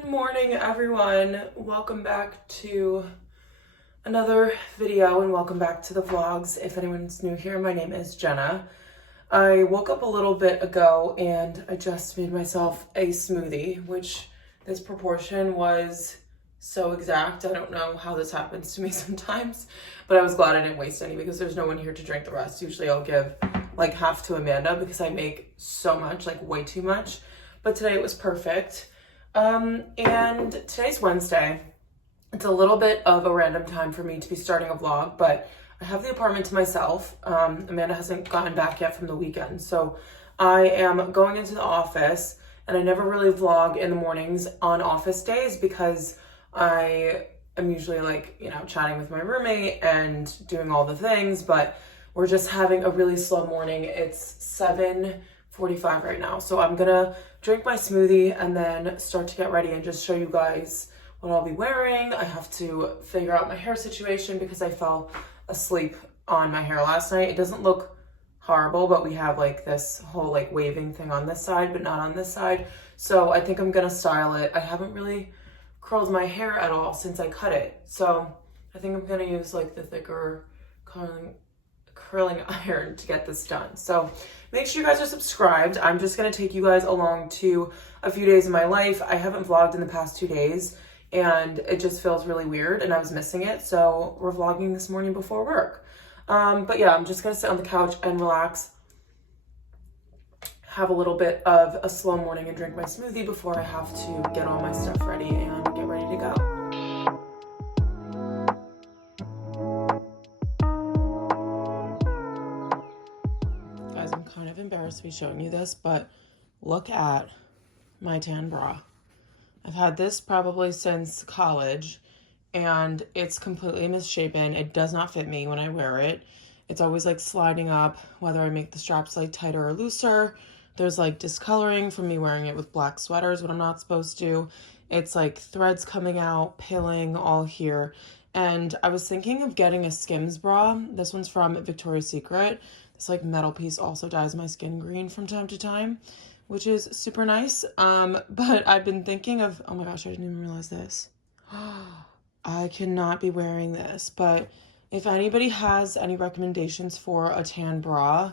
Good morning, everyone. Welcome back to another video and welcome back to the vlogs. If anyone's new here, my name is Jenna. I woke up a little bit ago and I just made myself a smoothie, which this proportion was so exact. I don't know how this happens to me sometimes, but I was glad I didn't waste any because there's no one here to drink the rest. Usually I'll give like half to Amanda because I make so much, like way too much, but today it was perfect. And today's Wednesday. It's a little bit of a random time for me to be starting a vlog, but I have the apartment to myself. Amanda hasn't gotten back yet from the weekend, so I am going into the office, and I never really vlog in the mornings on office days because I am usually like, chatting with my roommate and doing all the things, but we're just having a really slow morning. It's 7:45 right now, so I'm gonna drink my smoothie and then start to get ready and just show you guys what I'll be wearing. I have to figure out my hair situation because I fell asleep on my hair last night. It doesn't look horrible, but we have like this whole like waving thing on this side, but not on this side. So I think I'm gonna style it. I haven't really curled my hair at all since I cut it. So I think I'm gonna use like the thicker curling iron to get this done. So make sure you guys are subscribed. I'm just gonna take you guys along to a few days of my life. I haven't vlogged in the past 2 days and it just feels really weird and I was missing it. So we're vlogging this morning before work. But yeah, I'm just gonna sit on the couch and relax, have a little bit of a slow morning and drink my smoothie before I have to get all my stuff ready and get ready to go. Guys, I'm kind of embarrassed to be showing you this, but look at my tan bra. I've had this probably since college and it's completely misshapen. It does not fit me when I wear it. It's always like sliding up, whether I make the straps like tighter or looser. There's like discoloring from me wearing it with black sweaters when I'm not supposed to. It's like threads coming out, pilling all here. And I was thinking of getting a Skims bra. This one's from Victoria's Secret. This like metal piece also dyes my skin green from time to time, which is super nice. But I've been thinking of, oh my gosh, I didn't even realize this. I cannot be wearing this, but if anybody has any recommendations for a tan bra,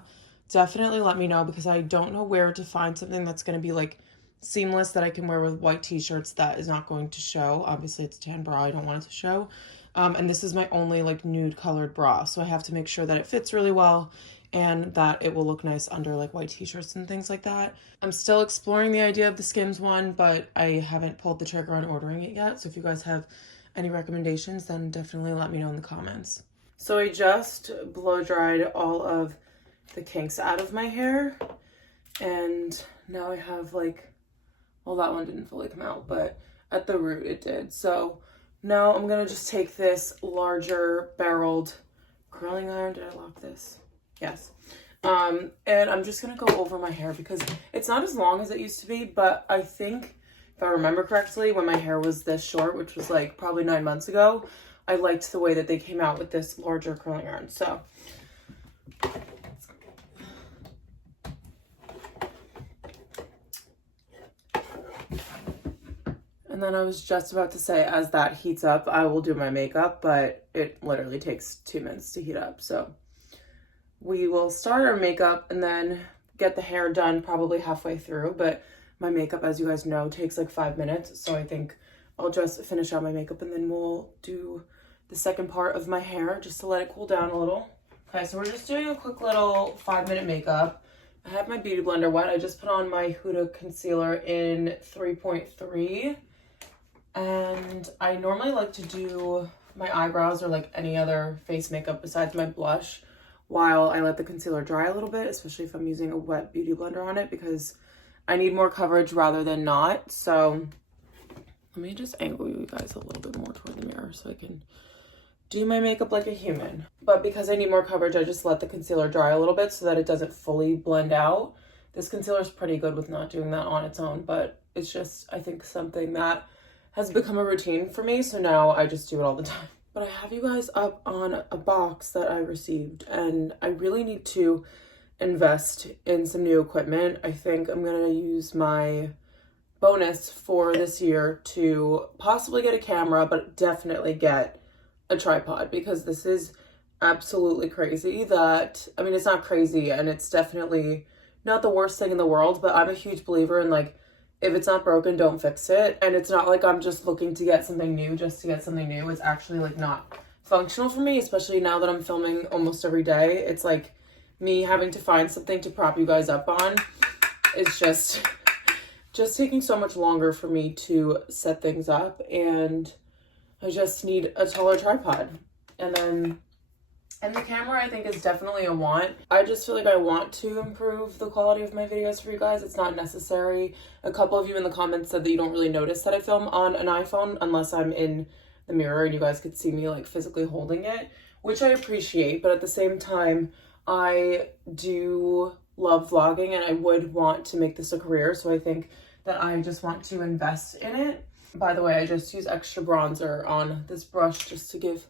definitely let me know because I don't know where to find something that's going to be like seamless that I can wear with white t-shirts that is not going to show. Obviously it's a tan bra, I don't want it to show. And this is my only like nude colored bra, so I have to make sure that it fits really well and that it will look nice under like white t-shirts and things like that. I'm still exploring the idea of the Skims one, but I haven't pulled the trigger on ordering it yet. So if you guys have any recommendations, then definitely let me know in the comments. So I just blow dried all of the kinks out of my hair, and now I have like, well, that one didn't fully come out, but at the root it did. So now I'm gonna just take this larger barreled curling iron. Did I lock this? Yes. And I'm just gonna go over my hair because it's not as long as it used to be, but I think if I remember correctly, when my hair was this short, which was like probably 9 months ago, I liked the way that they came out with this larger curling iron. So and then I was just about to say, as that heats up, I will do my makeup, but it literally takes 2 minutes to heat up. So we will start our makeup and then get the hair done probably halfway through. But my makeup, as you guys know, takes like 5 minutes. So I think I'll just finish out my makeup and then we'll do the second part of my hair just to let it cool down a little. Okay, so we're just doing a quick little 5-minute makeup. I have my beauty blender wet. I just put on my Huda concealer in 3.3. And I normally like to do my eyebrows or like any other face makeup besides my blush while I let the concealer dry a little bit, especially if I'm using a wet beauty blender on it because I need more coverage rather than not. So let me just angle you guys a little bit more toward the mirror so I can do my makeup like a human. But because I need more coverage, I just let the concealer dry a little bit so that it doesn't fully blend out. This concealer is pretty good with not doing that on its own, but it's just, I think, something that has become a routine for me. So now I just do it all the time. But I have you guys up on a box that I received and I really need to invest in some new equipment. I think I'm gonna use my bonus for this year to possibly get a camera, but definitely get a tripod, because this is absolutely crazy that, I mean, it's not crazy and it's definitely not the worst thing in the world, but I'm a huge believer in like, if it's not broken, don't fix it. And it's not like I'm just looking to get something new just to get something new. It's actually like not functional for me, especially now that I'm filming almost every day. It's like me having to find something to prop you guys up on. It's just taking so much longer for me to set things up, and I just need a taller tripod. And the camera, I think, is definitely a want. I just feel like I want to improve the quality of my videos for you guys. It's not necessary. A couple of you in the comments said that you don't really notice that I film on an iPhone unless I'm in the mirror and you guys could see me like physically holding it, which I appreciate. But at the same time, I do love vlogging and I would want to make this a career. So I think that I just want to invest in it. By the way, I just use extra bronzer on this brush just to give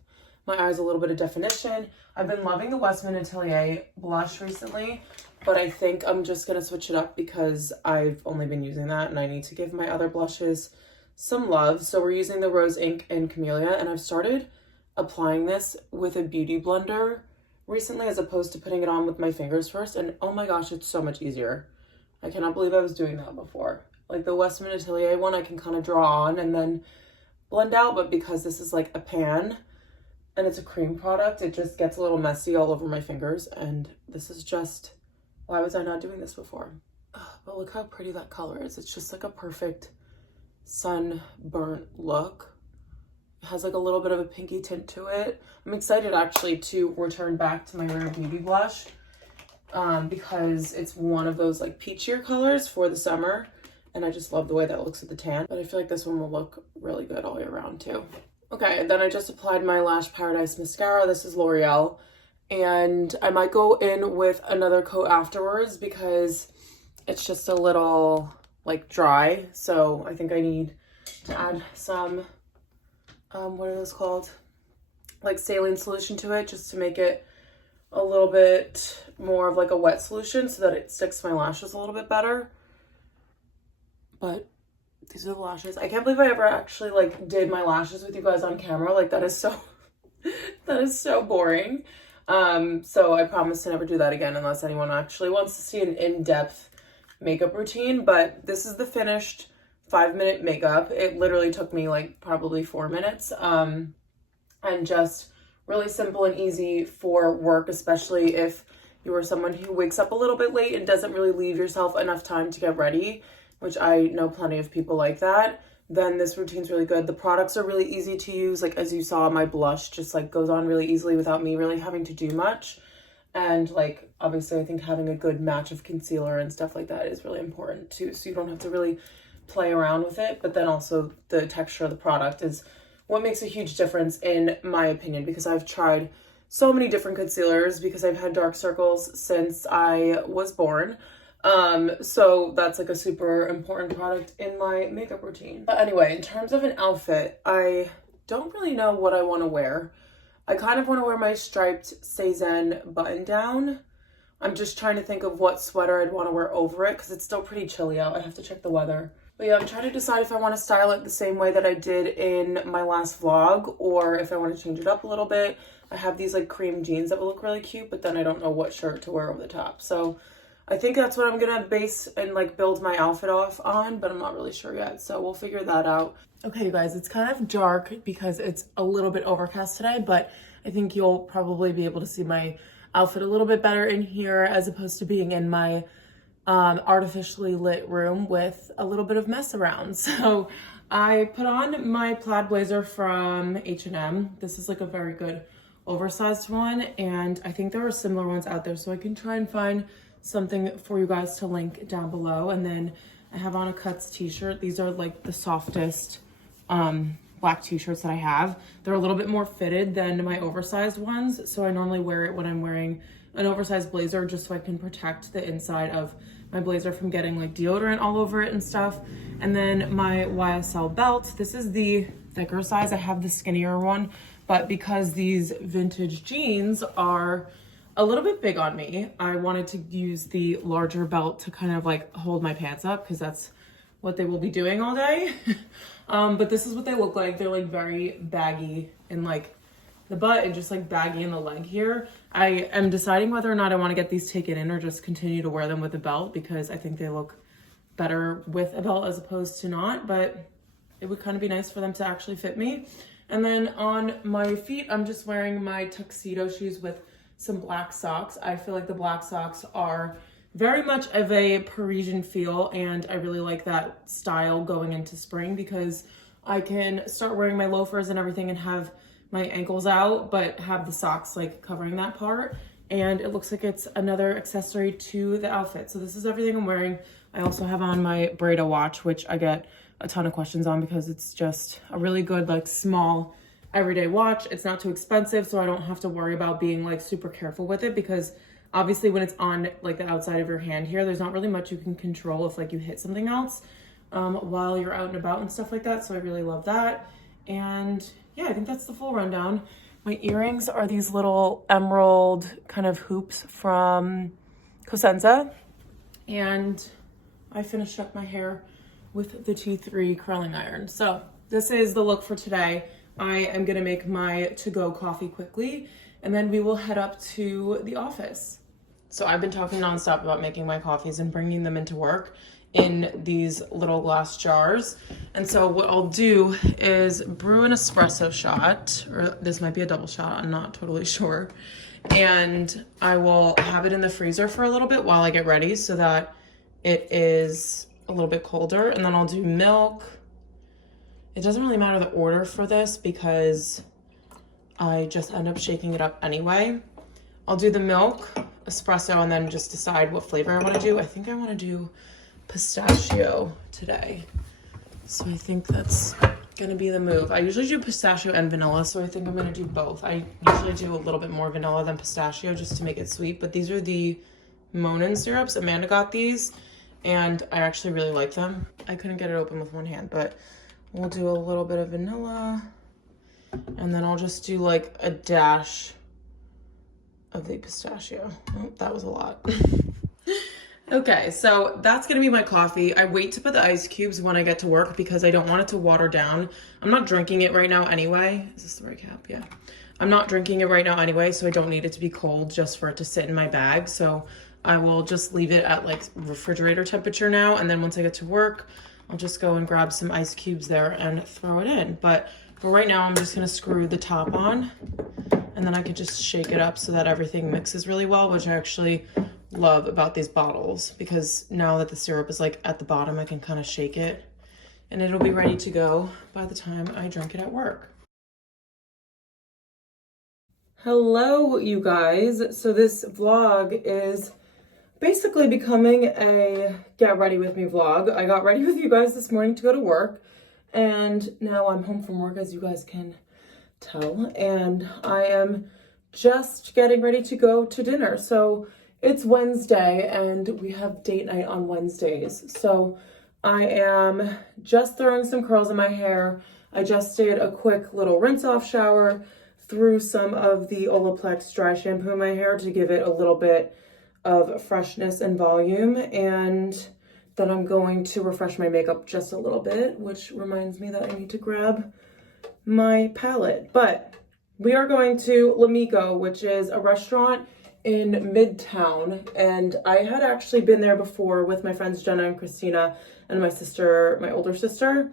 my eyes a little bit of definition. I've been loving the Westman Atelier blush recently, but I think I'm just gonna switch it up because I've only been using that and I need to give my other blushes some love. So we're using the Rose Ink and Camellia, and I've started applying this with a beauty blender recently as opposed to putting it on with my fingers first, and oh my gosh, it's so much easier. I cannot believe I was doing that before. Like the Westman Atelier one, I can kind of draw on and then blend out, but because this is like a pan and it's a cream product, it just gets a little messy all over my fingers, and this is just, why was I not doing this before? Ugh, but look how pretty that color is. It's just like a perfect sunburnt look. It has like a little bit of a pinky tint to it. I'm excited actually to return back to my Rare Beauty blush because it's one of those like peachier colors for the summer, and I just love the way that looks with the tan, but I feel like this one will look really good all year round too. Okay, and then I just applied my Lash Paradise mascara. This is L'Oreal, and I might go in with another coat afterwards because it's just a little like dry. So I think I need to add some, what are those called? Like saline solution to it, just to make it a little bit more of like a wet solution so that it sticks to my lashes a little bit better. But these are the lashes. I can't believe I ever actually like did my lashes with you guys on camera. Like that is so, that is so boring. So I promise to never do that again unless anyone actually wants to see an in-depth makeup routine. But this is the finished 5-minute makeup. It literally took me like probably 4 minutes. And just really simple and easy for work, especially if you are someone who wakes up a little bit late and doesn't really leave yourself enough time to get ready, which I know plenty of people like that. Then this routine's really good. The products are really easy to use. Like as you saw, my blush just like goes on really easily without me really having to do much. And like, obviously I think having a good match of concealer and stuff like that is really important too. So you don't have to really play around with it. But then also the texture of the product is what makes a huge difference in my opinion, because I've tried so many different concealers because I've had dark circles since I was born. So that's like a super important product in my makeup routine. But anyway, in terms of an outfit, I don't really know what I want to wear. I kind of want to wear my striped Cezanne button down. I'm just trying to think of what sweater I'd want to wear over it because it's still pretty chilly out. I have to check the weather. But yeah, I'm trying to decide if I want to style it the same way that I did in my last vlog or if I want to change it up a little bit. I have these like cream jeans that will look really cute, but then I don't know what shirt to wear over the top. So I think that's what I'm gonna base and like build my outfit off on, but I'm not really sure yet. So we'll figure that out. Okay, you guys, it's kind of dark because it's a little bit overcast today, but I think you'll probably be able to see my outfit a little bit better in here as opposed to being in my artificially lit room with a little bit of mess around. So I put on my plaid blazer from H&M. This is like a very good oversized one, and I think there are similar ones out there, so I can try and find something for you guys to link down below. And then I have on a Cuts t-shirt. These are like the softest black t-shirts that I have. They're a little bit more fitted than my oversized ones, so I normally wear it when I'm wearing an oversized blazer just so I can protect the inside of my blazer from getting like deodorant all over it and stuff. And then my YSL belt. This is the thicker size. I have the skinnier one, but because these vintage jeans are a little bit big on me, I wanted to use the larger belt to kind of like hold my pants up because that's what they will be doing all day. But this is what they look like. They're like very baggy in like the butt and just like baggy in the leg here. I am deciding whether or not I want to get these taken in or just continue to wear them with a belt, because I think they look better with a belt as opposed to not, but it would kind of be nice for them to actually fit me. And then on my feet, I'm just wearing my tuxedo shoes with some black socks. I feel like the black socks are very much of a Parisian feel, and I really like that style going into spring because I can start wearing my loafers and everything and have my ankles out, but have the socks like covering that part. And it looks like it's another accessory to the outfit. So this is everything I'm wearing. I also have on my Breda watch, which I get a ton of questions on because it's just a really good, like, small everyday watch. It's not too expensive, so I don't have to worry about being like super careful with it, because obviously when it's on like the outside of your hand here, there's not really much you can control if like you hit something else while you're out and about and stuff like that. So I really love that. And yeah, I think that's the full rundown. My earrings are these little emerald kind of hoops from Cosenza. And I finished up my hair with the T3 curling iron. So this is the look for today. I am gonna make my to-go coffee quickly, and then we will head up to the office. So I've been talking nonstop about making my coffees and bringing them into work in these little glass jars. And so what I'll do is brew an espresso shot, or this might be a double shot, I'm not totally sure. And I will have it in the freezer for a little bit while I get ready so that it is a little bit colder. And then I'll do milk. It doesn't really matter the order for this because I just end up shaking it up anyway. I'll do the milk, espresso, and then just decide what flavor I want to do. I think I want to do pistachio today. So I think that's gonna be the move. I usually do pistachio and vanilla, so I think I'm gonna do both. I usually do a little bit more vanilla than pistachio just to make it sweet, but these are the Monin syrups. Amanda got these, and I actually really like them. I couldn't get it open with one hand, but we'll do a little bit of vanilla, and then I'll just do like a dash of the pistachio. Oh, that was a lot. Okay, so that's gonna be my coffee. I wait to put the ice cubes when I get to work because I don't want it to water down. I'm not drinking it right now anyway. Is this the right cap? Yeah. I'm not drinking it right now anyway, so I don't need it to be cold just for it to sit in my bag. So I will just leave it at like refrigerator temperature now, and then once I get to work, I'll just go and grab some ice cubes there and throw it in. But for right now, I'm just gonna screw the top on, and then I can just shake it up so that everything mixes really well, which I actually love about these bottles, because now that the syrup is like at the bottom, I can kind of shake it and it'll be ready to go by the time I drink it at work. Hello, you guys. So this vlog is basically becoming a get ready with me vlog. I got ready with you guys this morning to go to work, and now I'm home from work, as you guys can tell, and I am just getting ready to go to dinner. So it's Wednesday and we have date night on Wednesdays. So I am just throwing some curls in my hair. I just did a quick little rinse off shower, threw some of the Olaplex dry shampoo in my hair to give it a little bit of freshness and volume. And then I'm going to refresh my makeup just a little bit, which reminds me that I need to grab my palette. But we are going to L'Amico, which is a restaurant in Midtown, and I had actually been there before with my friends Jenna and Christina and my sister, my older sister,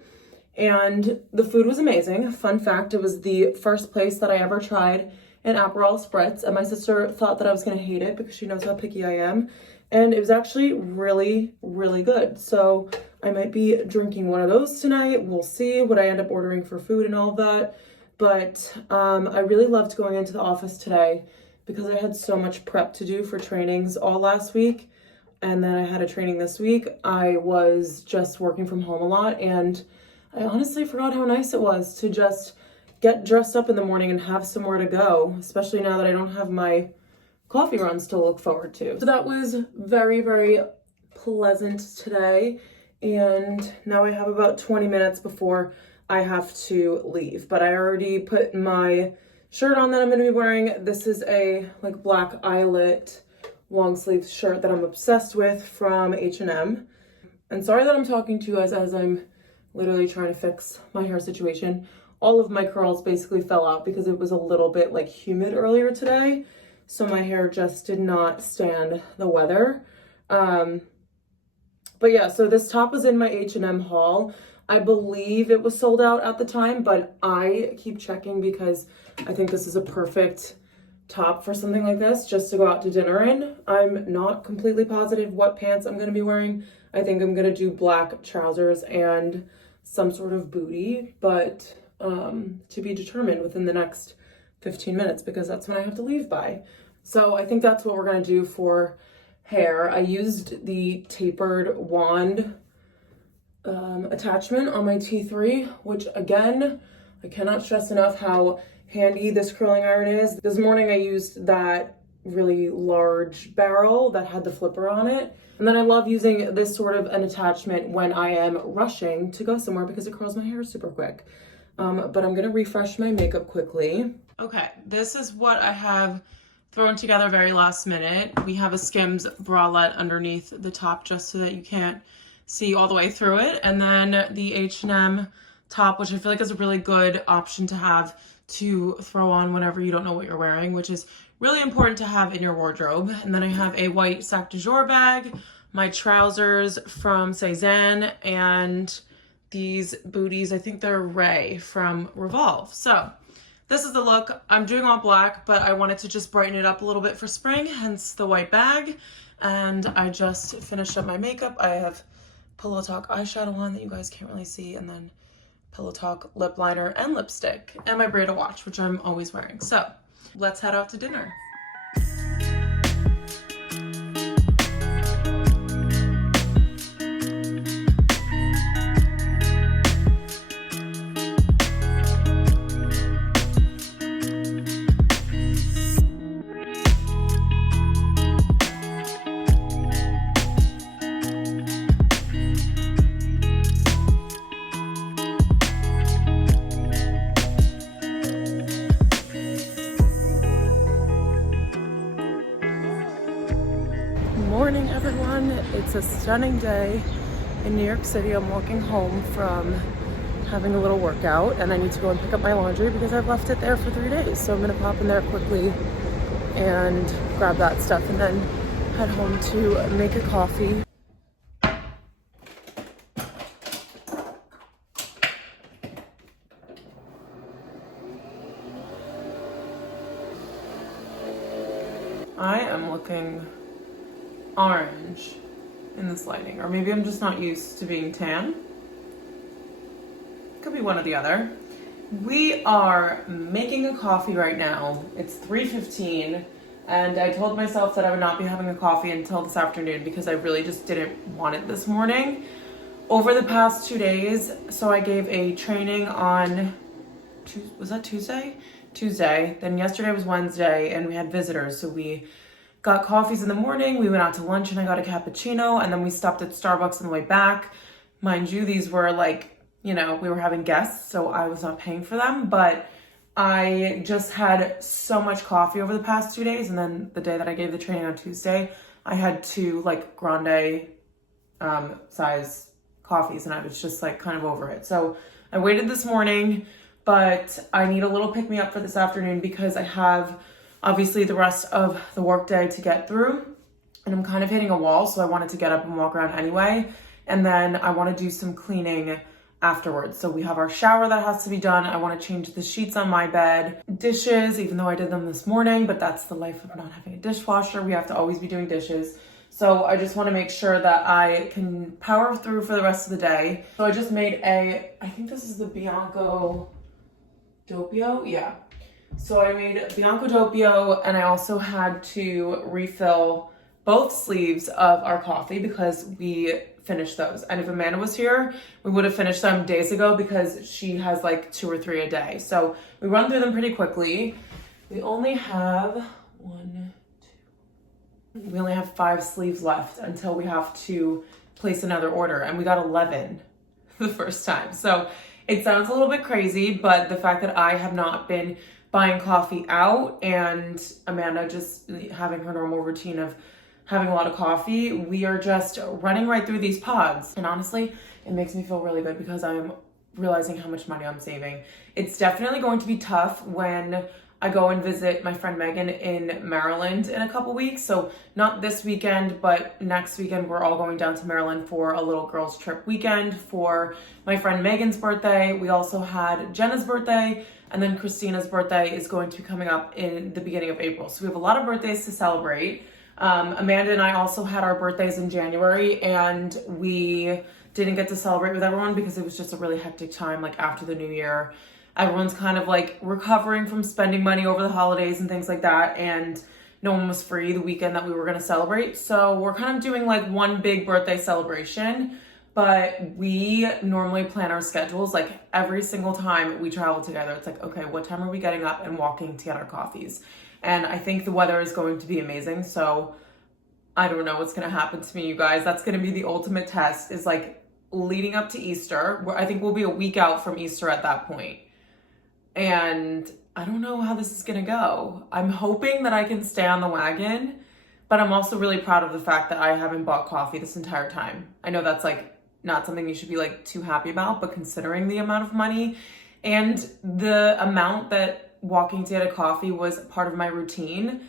and the food was amazing. Fun fact, it was the first place that I ever tried an Aperol Spritz, and my sister thought that I was gonna hate it because she knows how picky I am, and it was actually really, really good. So I might be drinking one of those tonight. We'll see what I end up ordering for food and all of that, but I really loved going into the office today because I had so much prep to do for trainings all last week, and then I had a training this week. I was just working from home a lot, and I honestly forgot how nice it was to just get dressed up in the morning and have somewhere to go, especially now that I don't have my coffee runs to look forward to. So that was very, very pleasant today, and now I have about 20 minutes before I have to leave, but I already put my shirt on that I'm going to be wearing. This is a like black eyelet long sleeve shirt that I'm obsessed with from H&M. And sorry that I'm talking to you guys as I'm literally trying to fix my hair situation. All of my curls basically fell out because it was a little bit like humid earlier today. So my hair just did not stand the weather. But yeah, so this top was in my H&M haul. I believe it was sold out at the time, but I keep checking because I think this is a perfect top for something like this, just to go out to dinner in. I'm not completely positive what pants I'm gonna be wearing. I think I'm gonna do black trousers and some sort of booty, but to be determined within the next 15 minutes because that's when I have to leave by. So I think that's what we're gonna do for hair. I used the tapered wand attachment on my T3, which again, I cannot stress enough how handy this curling iron is. This morning I used that really large barrel that had the flipper on it. And then I love using this sort of an attachment when I am rushing to go somewhere because it curls my hair super quick. But I'm gonna refresh my makeup quickly. Okay, this is what I have thrown together very last minute. We have a Skims bralette underneath the top just so that you can't see all the way through it. And then the H&M top, which I feel like is a really good option to have to throw on whenever you don't know what you're wearing, which is really important to have in your wardrobe. And then I have a white sac de jour bag, my trousers from Cezanne, and these booties, I think they're Ray from Revolve. So this is the look. I'm doing all black, but I wanted to just brighten it up a little bit for spring, hence the white bag. And I just finished up my makeup. I have Pillow Talk eyeshadow on that you guys can't really see, and then Pillow Talk lip liner and lipstick, and my Breda watch, which I'm always wearing. So let's head out to dinner. Morning, everyone. It's a stunning day in New York City. I'm walking home from having a little workout and I need to go and pick up my laundry because I've left it there for 3 days. So I'm gonna pop in there quickly and grab that stuff and then head home to make a coffee. I am looking orange in this lighting, or maybe I'm just not used to being tan. Could be one or the other. We are making a coffee right now. It's 3:15 and I told myself that I would not be having a coffee until this afternoon because I really just didn't want it this morning. Over the past 2 days, so I gave a training on, was that Tuesday? Tuesday. Then yesterday was Wednesday and we had visitors, so we got coffees in the morning, we went out to lunch and I got a cappuccino, and then we stopped at Starbucks on the way back. Mind you, these were like, you know, we were having guests, so I was not paying for them, but I just had so much coffee over the past 2 days, and then the day that I gave the training on Tuesday, I had 2 like grande size coffees, and I was just like kind of over it. So I waited this morning, but I need a little pick me up for this afternoon because I have obviously the rest of the workday to get through, and I'm kind of hitting a wall, so I wanted to get up and walk around anyway. And then I want to do some cleaning afterwards. So we have our shower that has to be done. I want to change the sheets on my bed, dishes, even though I did them this morning, but that's the life of not having a dishwasher. We have to always be doing dishes. So I just want to make sure that I can power through for the rest of the day. So I just made I think this is the Bianco Doppio. Yeah. So I made Bianco Doppio, and I also had to refill both sleeves of our coffee because we finished those. And if Amanda was here, we would have finished them days ago because she has like 2 or 3 a day. So we run through them pretty quickly. We only have 5 sleeves left until we have to place another order, and we got 11 the first time. So it sounds a little bit crazy, but the fact that I have not been buying coffee out and Amanda just having her normal routine of having a lot of coffee, we are just running right through these pods. And honestly, it makes me feel really good because I'm realizing how much money I'm saving. It's definitely going to be tough when I go and visit my friend Megan in Maryland in a couple weeks. So not this weekend, but next weekend we're all going down to Maryland for a little girls trip weekend for my friend Megan's birthday. We also had Jenna's birthday, and then Christina's birthday is going to be coming up in the beginning of April. So we have a lot of birthdays to celebrate. Amanda and I also had our birthdays in January, and we didn't get to celebrate with everyone because it was just a really hectic time, like after the new year. Everyone's kind of like recovering from spending money over the holidays and things like that, and no one was free the weekend that we were going to celebrate. So we're kind of doing like one big birthday celebration, but we normally plan our schedules like every single time we travel together. It's like, okay, what time are we getting up and walking to get our coffees? And I think the weather is going to be amazing. So I don't know what's going to happen to me, you guys. That's going to be the ultimate test, is like leading up to Easter, where I think we'll be a week out from Easter at that point. And I don't know how this is going to go. I'm hoping that I can stay on the wagon, but I'm also really proud of the fact that I haven't bought coffee this entire time. I know that's like not something you should be like too happy about, but considering the amount of money and the amount that walking to get a coffee was part of my routine,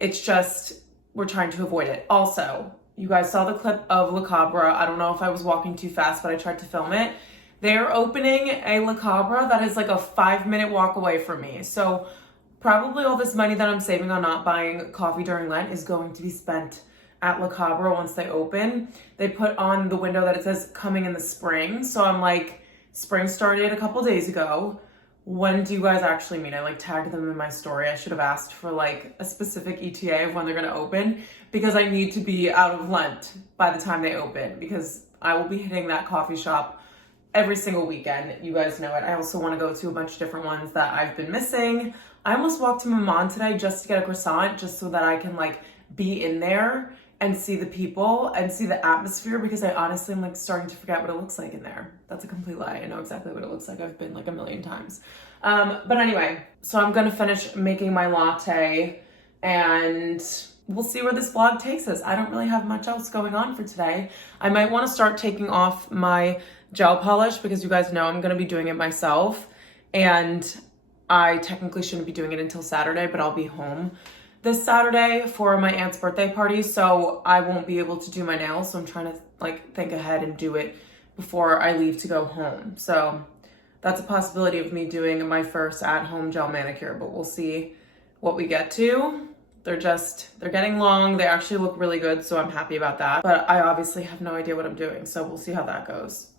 it's just, we're trying to avoid it. Also, you guys saw the clip of La Cabra. I don't know if I was walking too fast, but I tried to film it. They're opening a La Cabra that is like a 5-minute walk away from me. So probably all this money that I'm saving on not buying coffee during Lent is going to be spent at La Cabra once they open. They put on the window that it says coming in the spring. So I'm like, spring started a couple days ago. When do you guys actually mean? I like tagged them in my story. I should have asked for like a specific ETA of when they're gonna open, because I need to be out of Lent by the time they open, because I will be hitting that coffee shop every single weekend. You guys know it. I also want to go to a bunch of different ones that I've been missing. I almost walked to Maman today just to get a croissant, just so that I can like be in there and see the people and see the atmosphere, because I honestly am like starting to forget what it looks like in there. That's a complete lie. I know exactly what it looks like. I've been like a million times. But anyway, so I'm going to finish making my latte and we'll see where this vlog takes us. I don't really have much else going on for today. I might want to start taking off my gel polish, because you guys know I'm going to be doing it myself, and I technically shouldn't be doing it until Saturday, but I'll be home this Saturday for my aunt's birthday party, so I won't be able to do my nails. So I'm trying to like think ahead and do it before I leave to go home. So that's a possibility of me doing my first at-home gel manicure, but we'll see what we get to. They're getting long. They actually look really good, so I'm happy about that. But I obviously have no idea what I'm doing, so we'll see how that goes.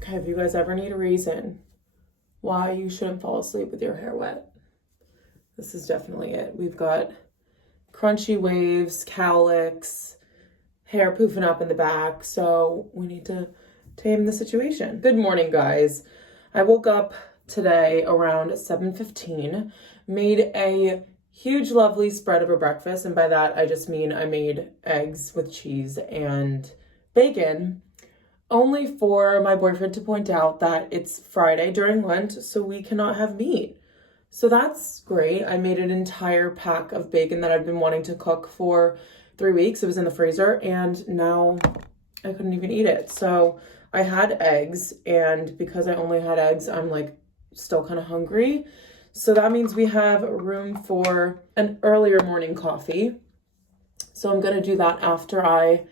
Okay, if you guys ever need a reason why you shouldn't fall asleep with your hair wet, this is definitely it. We've got crunchy waves, cowlicks, hair poofing up in the back, so we need to tame the situation. Good morning, guys. I woke up today around 7:15, made a huge, lovely spread of a breakfast, and by that I just mean I made eggs with cheese and bacon, only for my boyfriend to point out that it's Friday during Lent, so we cannot have meat. So that's great. I made an entire pack of bacon that I've been wanting to cook for 3 weeks. It was in the freezer, and now I couldn't even eat it. So I had eggs, and because I only had eggs, I'm like still kind of hungry. So that means we have room for an earlier morning coffee. So I'm gonna do that after I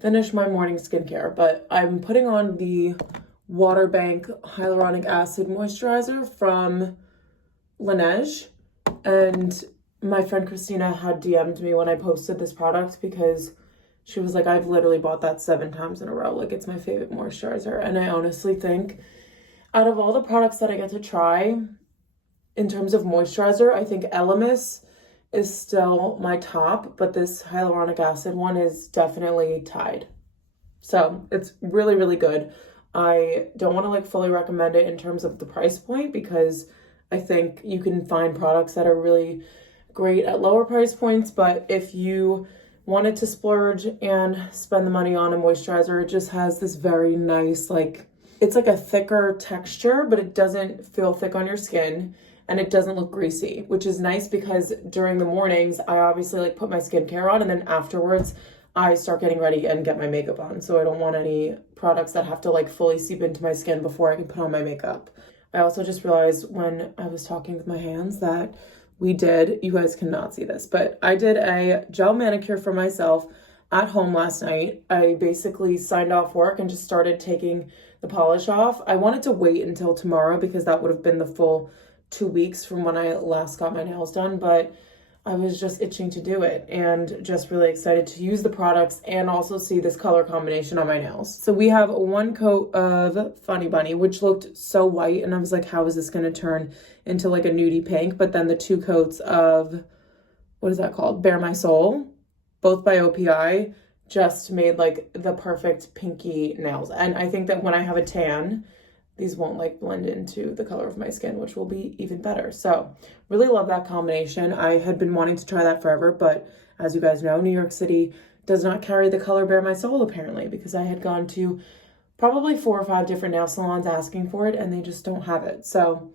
finish my morning skincare, but I'm putting on the Water Bank Hyaluronic Acid Moisturizer from Laneige, and my friend Christina had DM'd me when I posted this product because She was like, I've literally bought that 7 times in a row. Like, it's my favorite moisturizer. And I honestly think out of all the products that I get to try, in terms of moisturizer, I think Elemis is still my top, but this hyaluronic acid one is definitely tied. So it's really, really good. I don't want to like fully recommend it in terms of the price point because I think you can find products that are really great at lower price points, but if you wanted to splurge and spend the money on a moisturizer, it just has this very nice, like, it's like a thicker texture, but it doesn't feel thick on your skin and it doesn't look greasy, which is nice because during the mornings, I obviously like put my skincare on and then afterwards I start getting ready and get my makeup on. So I don't want any products that have to like fully seep into my skin before I can put on my makeup. I also just realized when I was talking with my hands that you guys cannot see this, but I did a gel manicure for myself at home last night. I basically signed off work and just started taking the polish off. I wanted to wait until tomorrow because that would have been the full 2 weeks from when I last got my nails done, but I was just itching to do it and just really excited to use the products and also see this color combination on my nails. So we have 1 coat of Funny Bunny, which looked so white, and I was like, how is this going to turn into like a nudie pink? But then the 2 coats of, what is that called? Bare My Soul, both by OPI, just made like the perfect pinky nails. And I think that when I have a tan, these won't like blend into the color of my skin, which will be even better. So really love that combination. I had been wanting to try that forever, but as you guys know, New York City does not carry the color Bare My Soul apparently, because I had gone to probably 4 or 5 different nail salons asking for it and they just don't have it. So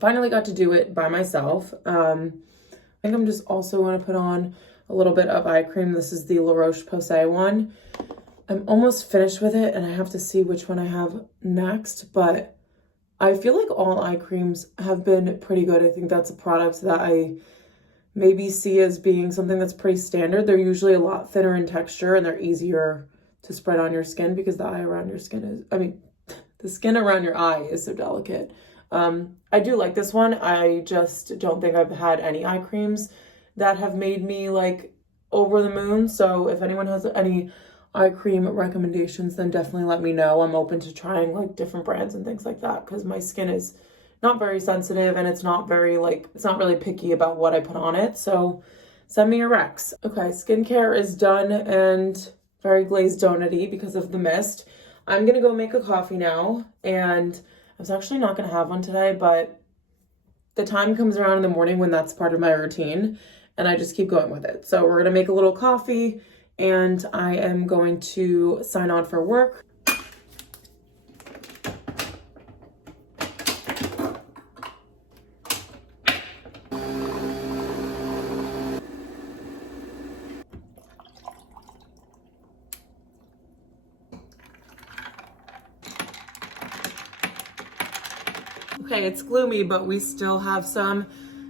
finally got to do it by myself. I think I'm just also going to put on a little bit of eye cream. This is the La Roche-Posay one. I'm almost finished with it and I have to see which one I have next, but I feel like all eye creams have been pretty good. I think that's a product that I maybe see as being something that's pretty standard. They're usually a lot thinner in texture and they're easier to spread on your skin because the eye around your skin is, the skin around your eye is so delicate. I do like this one. I just don't think I've had any eye creams that have made me like over the moon. So if anyone has any eye cream recommendations, then definitely let me know. I'm open to trying like different brands and things like that because my skin is not very sensitive and it's not very like, it's not really picky about what I put on it. So send me your recs. Okay, skincare is done and very glazed donut-y because of the mist. I'm gonna go make a coffee now, and I was actually not gonna have one today, but the time comes around in the morning when that's part of my routine and I just keep going with it. So we're gonna make a little coffee and I am going to sign on for work. Okay, it's gloomy, but we still have some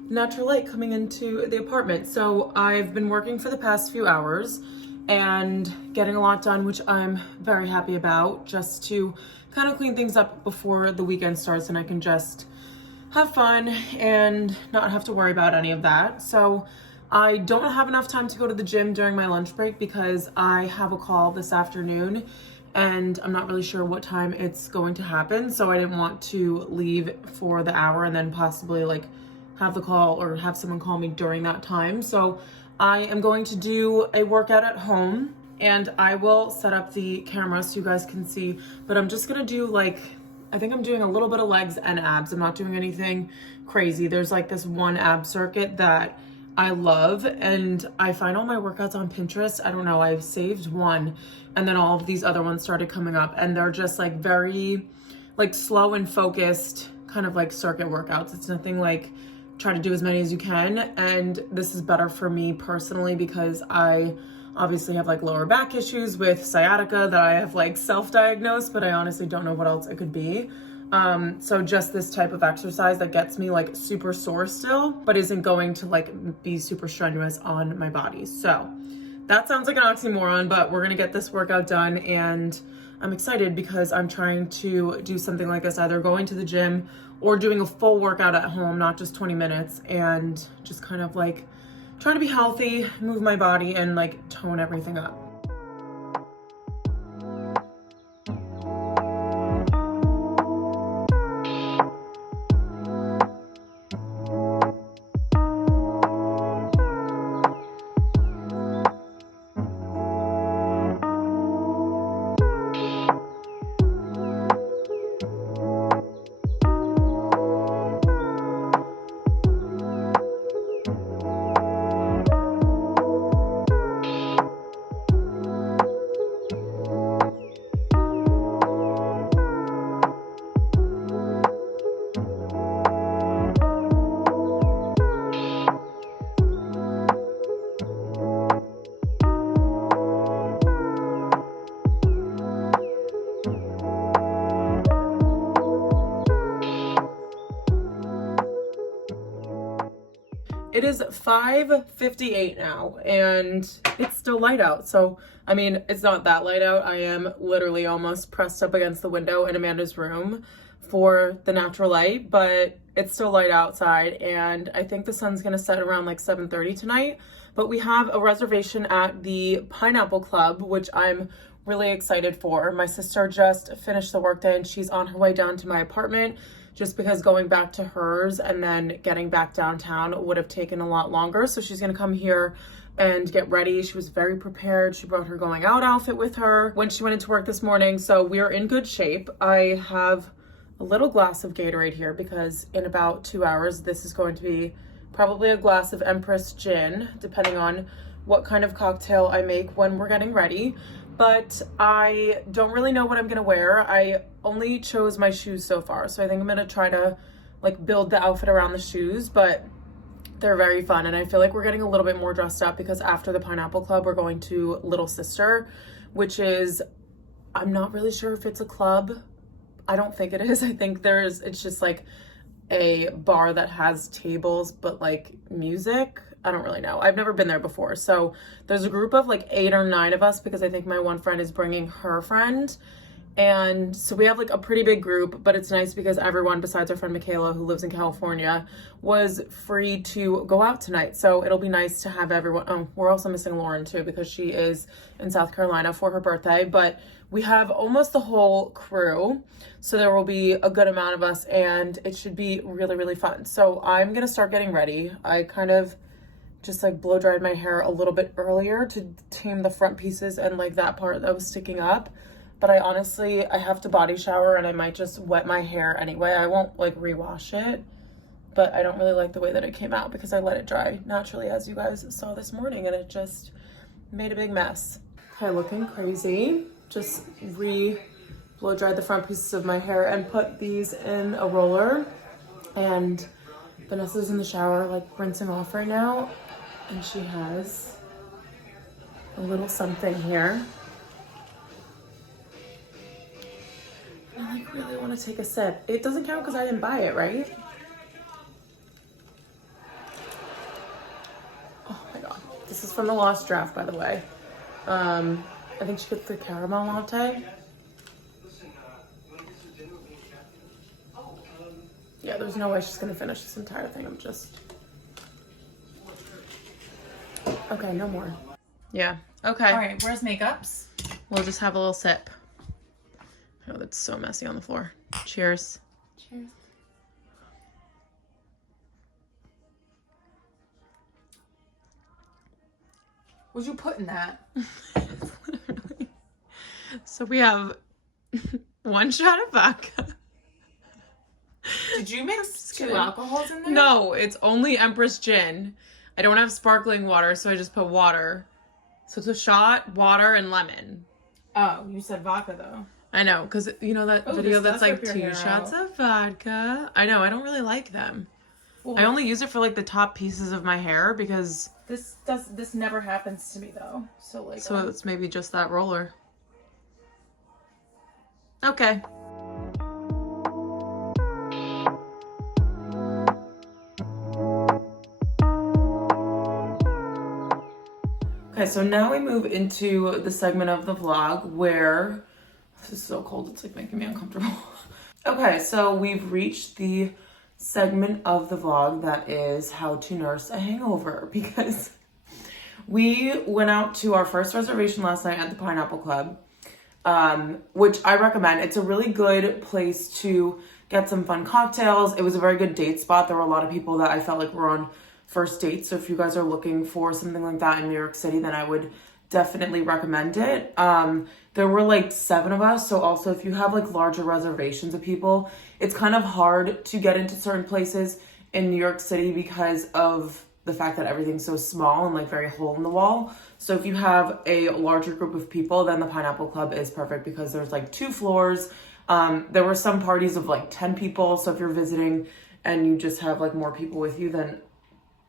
natural light coming into the apartment. So I've been working for the past few hours and getting a lot done, which I'm very happy about, just to kind of clean things up before the weekend starts and I can just have fun and not have to worry about any of that. So I don't have enough time to go to the gym during my lunch break because I have a call this afternoon and I'm not really sure what time it's going to happen. So I didn't want to leave for the hour and then possibly like have the call or have someone call me during that time. So I am going to do a workout at home and I will set up the camera so you guys can see, but I'm just gonna do like, I think I'm doing a little bit of legs and abs. I'm not doing anything crazy. There's like this one ab circuit that I love and I find all my workouts on Pinterest. I don't know, I've saved one and then all of these other ones started coming up and they're just like very like slow and focused kind of like circuit workouts. It's nothing like try to do as many as you can, and this is better for me personally because I obviously have like lower back issues with sciatica that I have like self-diagnosed, but I honestly don't know what else it could be. So just this type of exercise that gets me like super sore still, but isn't going to like be super strenuous on my body. So that sounds like an oxymoron, but we're gonna get this workout done and I'm excited because I'm trying to do something like this, either going to the gym or doing a full workout at home, not just 20 minutes, and just kind of like trying to be healthy, move my body, and like tone everything up. It is 5:58 now, and it's still light out. So, I mean, it's not that light out. I am literally almost pressed up against the window in Amanda's room for the natural light, but it's still light outside, and I think the sun's gonna set around like 7:30 tonight. But we have a reservation at the Pineapple Club, which I'm really excited for. My sister just finished the workday, and she's on her way down to my apartment, just because going back to hers and then getting back downtown would have taken a lot longer. So she's gonna come here and get ready. She was very prepared. She brought her going out outfit with her when she went into work this morning. So we're in good shape. I have a little glass of Gatorade here because in about 2 hours, this is going to be probably a glass of Empress gin, depending on what kind of cocktail I make when we're getting ready. But I don't really know what I'm gonna wear. I only chose my shoes so far, so I think I'm gonna try to like build the outfit around the shoes, but they're very fun, and I feel like we're getting a little bit more dressed up because after the Pineapple Club, we're going to Little Sister, which is, I'm not really sure if it's a club. I don't think it is. I think it's just like a bar that has tables, but like music. I don't really know. I've never been there before. So there's a group of like 8 or 9 of us because I think my one friend is bringing her friend. And so we have like a pretty big group, but it's nice because everyone besides our friend Michaela, who lives in California, was free to go out tonight. So it'll be nice to have everyone. Oh, we're also missing Lauren too because she is in South Carolina for her birthday, but we have almost the whole crew. So there will be a good amount of us and it should be really, really fun. So I'm going to start getting ready. I kind of just like blow dried my hair a little bit earlier to tame the front pieces and like that part that was sticking up. But I have to body shower and I might just wet my hair anyway. I won't like rewash it, but I don't really like the way that it came out because I let it dry naturally, as you guys saw this morning, and it just made a big mess. Okay, looking crazy. Just blow dried the front pieces of my hair and put these in a roller. And Vanessa's in the shower, like rinsing off right now. And she has a little something here. I like really want to take a sip. It doesn't count because I didn't buy it, right? Oh my god. This is from the Lost Draft, by the way. I think she gets the caramel latte. Yeah, there's no way she's gonna finish this entire thing. Okay, no more. Yeah, okay. All right, where's makeups? We'll just have a little sip. Oh, that's so messy on the floor. Cheers. Cheers. What'd you put in that? So we have 1 shot of vodka. Did you mix 2 alcohols in there? No, it's only Empress gin. I don't have sparkling water, so I just put water. So it's a shot, water, and lemon. Oh, you said vodka though. I know, because you know that video that's like 2 shots of vodka? I know, I don't really like them. Well, I only use it for like the top pieces of my hair because... This never happens to me though. So it's maybe just that roller. Okay. Okay, so now we move into the segment of the vlog where, this is so cold, it's like making me uncomfortable. Okay, so we've reached the segment of the vlog that is how to nurse a hangover, because we went out to our first reservation last night at the Pineapple Club, which I recommend. It's a really good place to get some fun cocktails. It was a very good date spot. There were a lot of people that I felt like were on first dates. So if you guys are looking for something like that in New York City, then I would definitely recommend it. There were like 7 of us. So also if you have like larger reservations of people, it's kind of hard to get into certain places in New York City because of the fact that everything's so small and like very hole in the wall. So if you have a larger group of people, then the Pineapple Club is perfect because there's like 2 floors. There were some parties of like 10 people. So if you're visiting and you just have like more people with you, then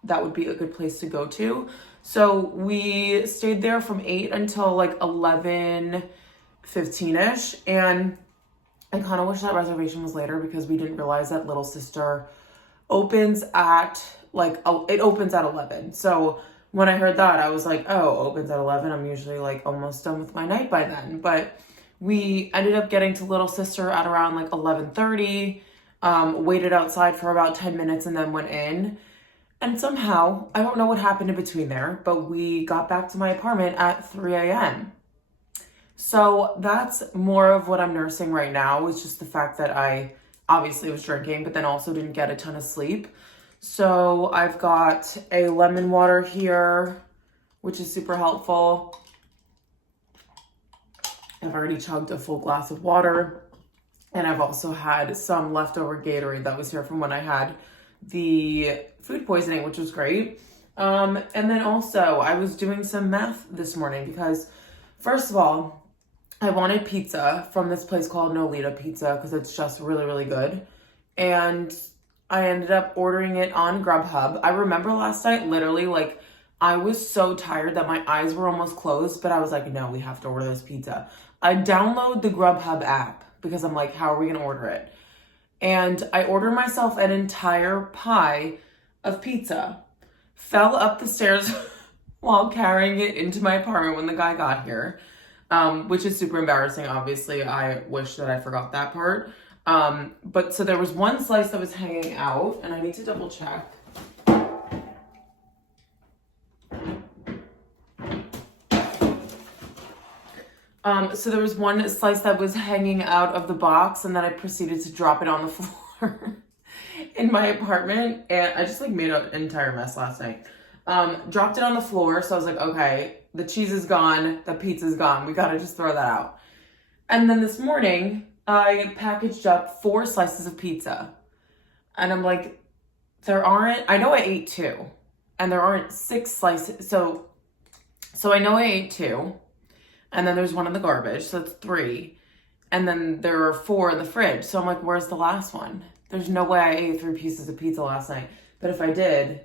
that would be a good place to go to. So we stayed there from 8 until like 11:15ish, and I kind of wish that reservation was later because we didn't realize that Little Sister opens at it opens at 11. So when I heard that, I was like, oh, opens at 11. I'm usually like almost done with my night by then. But we ended up getting to Little Sister at around like 11:30. Waited outside for about 10 minutes and then went in. And somehow, I don't know what happened in between there, but we got back to my apartment at 3 a.m. So that's more of what I'm nursing right now, is just the fact that I obviously was drinking, but then also didn't get a ton of sleep. So I've got a lemon water here, which is super helpful. I've already chugged a full glass of water. And I've also had some leftover Gatorade that was here from when I had the food poisoning, which was great. And then also I was doing some math this morning because, first of all, I wanted pizza from this place called Nolita Pizza because it's just really, really good. And I ended up ordering it on Grubhub. I remember last night, literally, like, I was so tired that my eyes were almost closed, but I was like, no, we have to order this pizza. I download the Grubhub app because I'm like, how are we going to order it? And I ordered myself an entire pie of pizza. Fell up the stairs while carrying it into my apartment when the guy got here. Which is super embarrassing, obviously. I wish that I forgot that part. But so there was one slice that was hanging out, and I need to double check. So there was one slice that was hanging out of the box, and then I proceeded to drop it on the floor in my apartment, and I just like made an entire mess last night. Dropped it on the floor, so I was like, okay, the cheese is gone, the pizza's gone, we gotta just throw that out. And then this morning, I packaged up 4 slices of pizza. And I'm like, I know I ate 2, and there aren't 6 slices, so I know I ate 2, and then there's one in the garbage, so that's 3. And then there are 4 in the fridge, so I'm like, where's the last one? There's no way I ate 3 pieces of pizza last night. But if I did,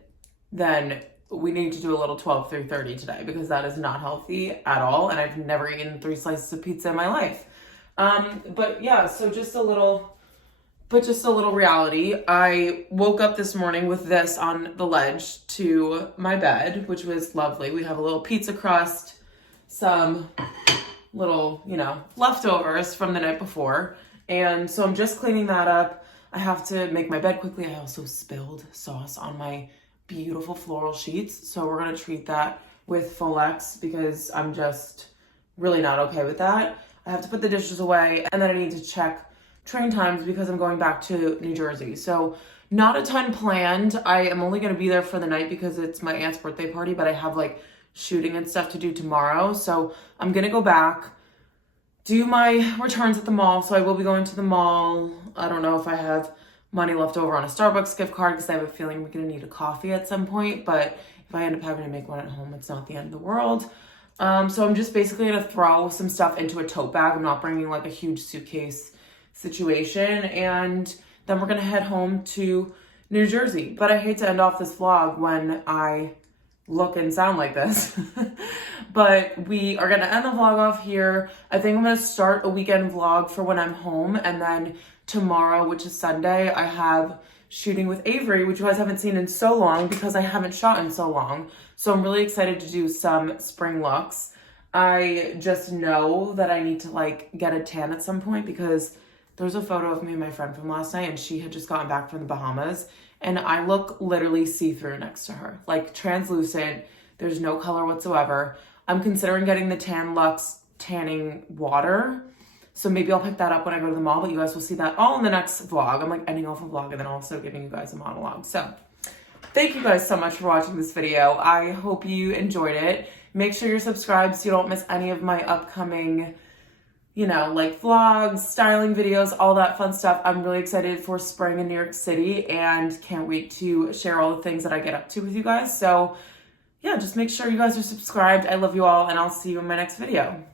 then we need to do a little 12-3-30 today because that is not healthy at all. And I've never eaten 3 slices of pizza in my life. But yeah, so just a little reality. I woke up this morning with this on the ledge to my bed, which was lovely. We have a little pizza crust, some little, leftovers from the night before. And so I'm just cleaning that up. I have to make my bed quickly. I also spilled sauce on my beautiful floral sheets. So we're going to treat that with Folex because I'm just really not okay with that. I have to put the dishes away, and then I need to check train times because I'm going back to New Jersey. So not a ton planned. I am only going to be there for the night because it's my aunt's birthday party, but I have like shooting and stuff to do tomorrow. So I'm going to go back, do my returns at the mall. So I will be going to the mall. I don't know if I have money left over on a Starbucks gift card because I have a feeling we're going to need a coffee at some point. But if I end up having to make one at home, it's not the end of the world. So I'm just basically going to throw some stuff into a tote bag. I'm not bringing like a huge suitcase situation. And then we're going to head home to New Jersey. But I hate to end off this vlog when I look and sound like this. But we are going to end the vlog off here. I think I'm going to start a weekend vlog for when I'm home. And then tomorrow, which is Sunday, I have shooting with Avery, which you guys haven't seen in so long because I haven't shot in so long. So I'm really excited to do some spring looks. I just know that I need to like get a tan at some point because there's a photo of me and my friend from last night and she had just gotten back from the Bahamas and I look literally see-through next to her, like translucent. There's no color whatsoever. I'm considering getting the Tan Luxe tanning water. So maybe I'll pick that up when I go to the mall, but you guys will see that all in the next vlog. I'm like ending off a vlog and then also giving you guys a monologue. So thank you guys so much for watching this video. I hope you enjoyed it. Make sure you're subscribed so you don't miss any of my upcoming, like vlogs, styling videos, all that fun stuff. I'm really excited for spring in New York City and can't wait to share all the things that I get up to with you guys. So yeah, just make sure you guys are subscribed. I love you all and I'll see you in my next video.